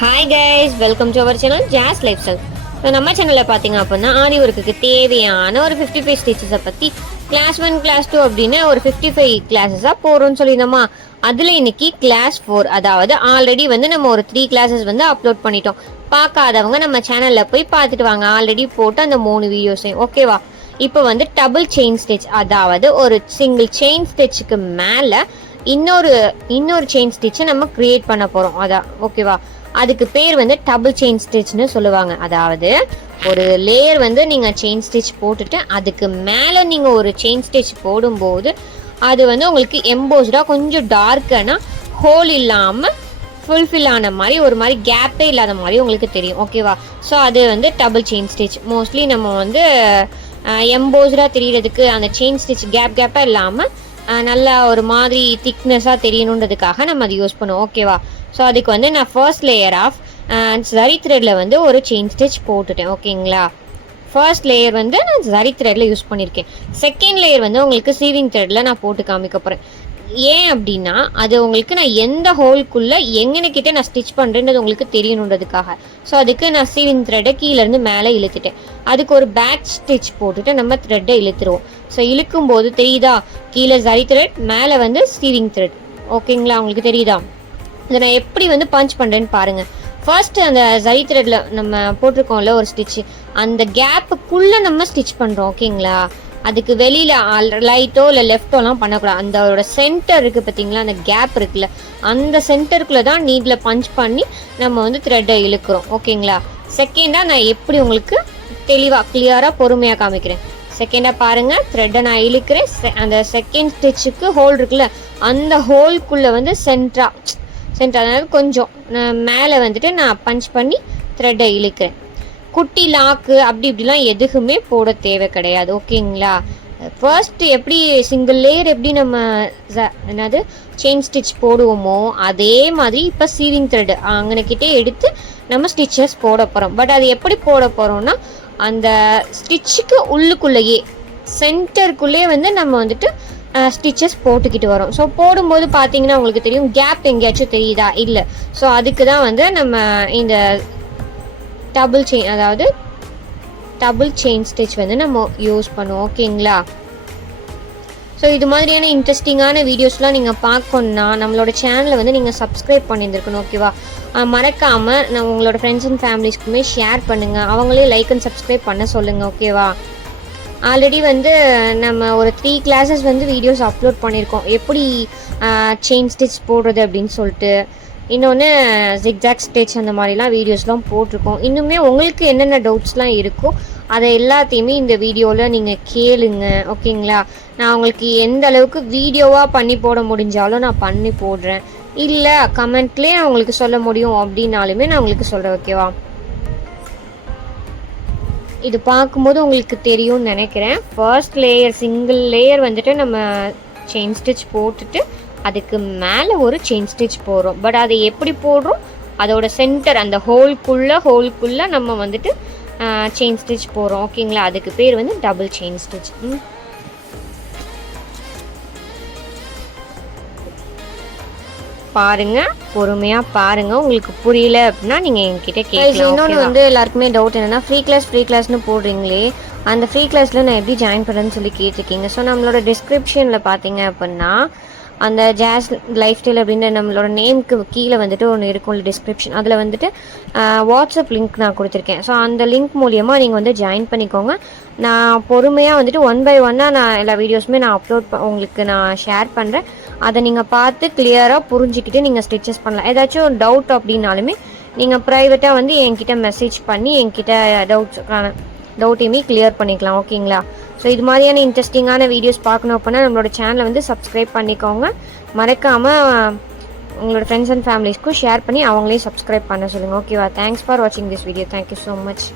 Hi guys, welcome to our channel ஜாஸ் lifestyle. So நம்ம சேனலில் பார்த்தீங்க அப்படின்னா ஆரி ஒர்க்குக்கு தேவையான ஒரு 55 ஸ்டிச்சஸை பற்றி கிளாஸ் 1 கிளாஸ் 2 அப்படின்னு ஒரு 55 கிளாஸஸாக போகிறோம்னு சொல்லியிருந்தோமா. அதில் இன்னைக்கு கிளாஸ் 4, அதாவது ஆல்ரெடி வந்து நம்ம ஒரு 3 கிளாஸஸ் வந்து அப்லோட் பண்ணிட்டோம். பார்க்காதவங்க நம்ம சேனலில் போய் பார்த்துட்டு வாங்க, ஆல்ரெடி போட்டு அந்த 3 வீடியோஸையும். ஓகேவா? இப்போ வந்து டபுள் செயின் ஸ்டிச், அதாவது ஒரு சிங்கிள் செயின் ஸ்டிச்சுக்கு மேலே இன்னொரு செயின் ஸ்டிச்சை நம்ம கிரியேட் பண்ண போகிறோம். அதான் ஓகேவா? அதுக்கு பேர் வந்து டபுள் செயின் ஸ்டிச்னு சொல்லுவாங்க. அதாவது ஒரு லேயர் வந்து நீங்கள் செயின் ஸ்டிச் போட்டுட்டு அதுக்கு மேலே நீங்கள் ஒரு செயின் ஸ்டிச் போடும்போது அது வந்து உங்களுக்கு எம்போஸ்டாக கொஞ்சம் டார்க்கான ஹோல் இல்லாமல் ஃபுல்ஃபில் ஆன மாதிரி ஒரு மாதிரி கேப்பே இல்லாத மாதிரி உங்களுக்கு தெரியும். ஓகேவா? ஸோ அது வந்து டபுள் செயின் ஸ்டிச். மோஸ்ட்லி நம்ம வந்து எம்போஸ்டாக தெரியறதுக்கு அந்த செயின் ஸ்டிச் கேப்பாக இல்லாமல் நல்லா ஒரு மாதிரி திக்னஸாக தெரியணுன்றதுக்காக நம்ம அதை யூஸ் பண்ணுவோம். ஓகேவா? ஸோ அதுக்கு வந்து நான் ஃபர்ஸ்ட் லேயர் ஆஃப் ஜரி த்ரெட்டில் வந்து ஒரு செயின் ஸ்டிச் போட்டுட்டேன். ஓகேங்களா? ஃபர்ஸ்ட் லேயர் வந்து நான் ஜரி த்ரெட்டில் யூஸ் பண்ணியிருக்கேன். செகண்ட் லேயர் வந்து உங்களுக்கு சீவிங் த்ரெட்டில் நான் போட்டு காமிக்க போகிறேன். ஏன் அப்படின்னா அது உங்களுக்கு நான் எந்த ஹோல்குள்ளே எங்கனக்கிட்ட நான் ஸ்டிச் பண்ணுறேன்றது உங்களுக்கு தெரியணுன்றதுக்காக. ஸோ அதுக்கு நான் சீவிங் த்ரெட்டை கீழேருந்து மேலே இழுத்துட்டேன். அதுக்கு ஒரு பேக் ஸ்டிச் போட்டுட்டு நம்ம த்ரெட்டை இழுத்துருவோம். ஸோ இழுக்கும் போது தெரியுதா, கீழே ஜரி த்ரெட், மேலே வந்து சீவிங் த்ரெட். ஓகேங்களா? உங்களுக்கு தெரியுதா? இதை நான் எப்படி வந்து பஞ்ச் பண்ணுறேன்னு பாருங்கள். ஃபர்ஸ்ட் அந்த ஜரி த்ரெட்டில் நம்ம போட்டிருக்கோம்ல ஒரு ஸ்டிச்சு, அந்த கேப்புக்குள்ளே நம்ம ஸ்டிச் பண்ணுறோம். ஓகேங்களா? அதுக்கு வெளியில் ரைட்டோ இல்லை லெஃப்டோலாம் பண்ணக்கூடாது. அந்த சென்டர் இருக்குது பார்த்தீங்களா, அந்த கேப் இருக்குல்ல, அந்த சென்டருக்குள்ளே தான் நீட்டில் பஞ்ச் பண்ணி நம்ம வந்து த்ரெட்டை இழுக்கிறோம். ஓகேங்களா? செகண்டாக நான் எப்படி உங்களுக்கு தெளிவாக கிளியராக பொறுமையாக காமிக்கிறேன். செகண்டாக பாருங்கள், த்ரெட்டை நான் இழுக்கிறேன். அந்த செகண்ட் ஸ்டிச்சுக்கு ஹோல் இருக்குல்ல, அந்த ஹோல்குள்ளே வந்து சென்டர் அதாவது கொஞ்சம் மேலே வந்துட்டு நான் பஞ்ச் பண்ணி த்ரெட்டை இழுக்கிறேன். குட்டி லாக்கு அப்படி இப்படிலாம் எதுவுமே போட தேவை கிடையாது. ஓகேங்களா? ஃபர்ஸ்ட் எப்படி சிங்கிள் லேயர் எப்படி நம்ம என்னது செயின் ஸ்டிச் போடுவோமோ அதே மாதிரி இப்போ சீவிங் த்ரெட் அங்கனக்கிட்டே எடுத்து நம்ம ஸ்டிச்சஸ் போட போகிறோம். பட் அது எப்படி போட போகிறோம்னா அந்த ஸ்டிச்சுக்கு உள்ளுக்குள்ளேயே சென்டருக்குள்ளேயே வந்து நம்ம வந்துட்டு ஸ்டிச்சஸ் போட்டுக்கிட்டு வரோம். ஸோ போடும்போது பார்த்தீங்கன்னா உங்களுக்கு தெரியும், கேப் எங்கேயாச்சும் தெரியுதா? இல்லை. ஸோ அதுக்கு தான் வந்து நம்ம இந்த டபுள் செயின் ஸ்டிச் வந்து நம்ம யூஸ் பண்ணுவோம். ஓகேங்களா? ஸோ இது மாதிரியான இன்ட்ரெஸ்டிங்கான வீடியோஸ்லாம் நீங்கள் பார்க்கணுன்னா நம்மளோட சேனலை வந்து நீங்கள் சப்ஸ்கிரைப் பண்ணியிருந்துருக்கணும். ஓகேவா? மறக்காமல் நான் உங்களோட ஃப்ரெண்ட்ஸ் அண்ட் ஃபேமிலிஸ்க்குமே ஷேர் பண்ணுங்கள், அவங்களே லைக் அண்ட் சப்ஸ்கிரைப் பண்ண சொல்லுங்கள். ஓகேவா? ஆல்ரெடி வந்து நம்ம ஒரு 3 கிளாஸஸ் வந்து வீடியோஸ் அப்லோட் பண்ணியிருக்கோம், எப்படி செயின் ஸ்டிச் போடுறது அப்படின்னு சொல்லிட்டு. இன்னொன்று ஜிக்ஜாக் ஸ்டிச் அந்த மாதிரிலாம் வீடியோஸ்லாம் போட்டிருக்கோம். இன்னுமே உங்களுக்கு என்னென்ன டவுட்ஸ்லாம் இருக்கோ அதை எல்லாத்தையுமே இந்த வீடியோவில் நீங்கள் கேளுங்க. ஓகேங்களா? நான் உங்களுக்கு எந்த அளவுக்கு வீடியோவாக பண்ணி போட முடிஞ்சாலும் நான் பண்ணி போடுறேன். இல்லை கமெண்ட்லேயே நான் உங்களுக்கு சொல்ல முடியும் அப்படின்னாலுமே நான் உங்களுக்கு சொல்கிறேன். ஓகேவா? இது பார்க்கும்போது உங்களுக்கு தெரியும்னு நினைக்கிறேன். ஃபர்ஸ்ட் லேயர் சிங்கிள் லேயர் வந்துட்டு நம்ம செயின் ஸ்டிச் போட்டுட்டு அதுக்கு மேலே ஒரு செயின் ஸ்டிச் போடுறோம். பட் அதை எப்படி போடுறோம், அதோட சென்டர் அந்த ஹோல்குள்ளே நம்ம வந்துட்டு செயின் ஸ்டிச் போடுறோம். ஓகேங்களா? அதுக்கு பேர் வந்து டபுள் செயின் ஸ்டிச். பாருங்க, பொறுமையா பாருங்க. உங்களுக்கு புரியல அப்படின்னா நீங்க என்கிட்ட கேட்கலாம். இன்னொன்று வந்து எல்லாருக்குமே டவுட் என்னன்னா, ஃப்ரீ கிளாஸ்னு போடுறீங்களே, அந்த ஃப்ரீ கிளாஸ்ல நான் எப்படி ஜாயின் பண்ணுறேன்னு சொல்லி கேட்டிருக்கீங்க. ஸோ நம்மளோட டிஸ்கிரிப்ஷனில் பார்த்தீங்க அப்படின்னா அந்த ஜாஸ் லைஃப் ஸ்டைல் அப்படின்ற நம்மளோட நேமுக்கு கீழே வந்துட்டு ஒன்று இருக்கும் டிஸ்கிரிப்ஷன், அதில் வந்துட்டு வாட்ஸ்அப் லிங்க் நான் கொடுத்துருக்கேன். ஸோ அந்த லிங்க் மூலியமாக நீங்கள் வந்து ஜாயின் பண்ணிக்கோங்க. நான் பொறுமையாக வந்துட்டு 1 by 1 நான் எல்லா வீடியோஸுமே நான் உங்களுக்கு நான் ஷேர் பண்ணுறேன். அதை நீங்கள் பார்த்து கிளியராக புரிஞ்சுக்கிட்டு நீங்கள் ஸ்டிச்சஸ் பண்ணலாம். ஏதாச்சும் டவுட் அப்படின்னாலுமே நீங்கள் ப்ரைவேட்டாக வந்து என்கிட்ட மெசேஜ் பண்ணி என்கிட்ட டவுட்டையுமே கிளியர் பண்ணிக்கலாம். ஓகேங்களா? ஸோ இது மாதிரியான இன்ட்ரெஸ்டிங்கான வீடியோஸ் பார்க்கணும் அப்படின்னா நம்மளோட சேனலை வந்து சப்ஸ்கிரைப் பண்ணிக்கோங்க. மறக்காமல் உங்களோட ஃப்ரெண்ட்ஸ் அண்ட் ஃபேமிலிஸ்க்கும் ஷேர் பண்ணி அவங்களே சப்ஸ்கிரைப் பண்ண சொல்லுங்கள். ஓகேவா? தேங்க்ஸ் ஃபார் வாட்சிங் this video. Thank you so much.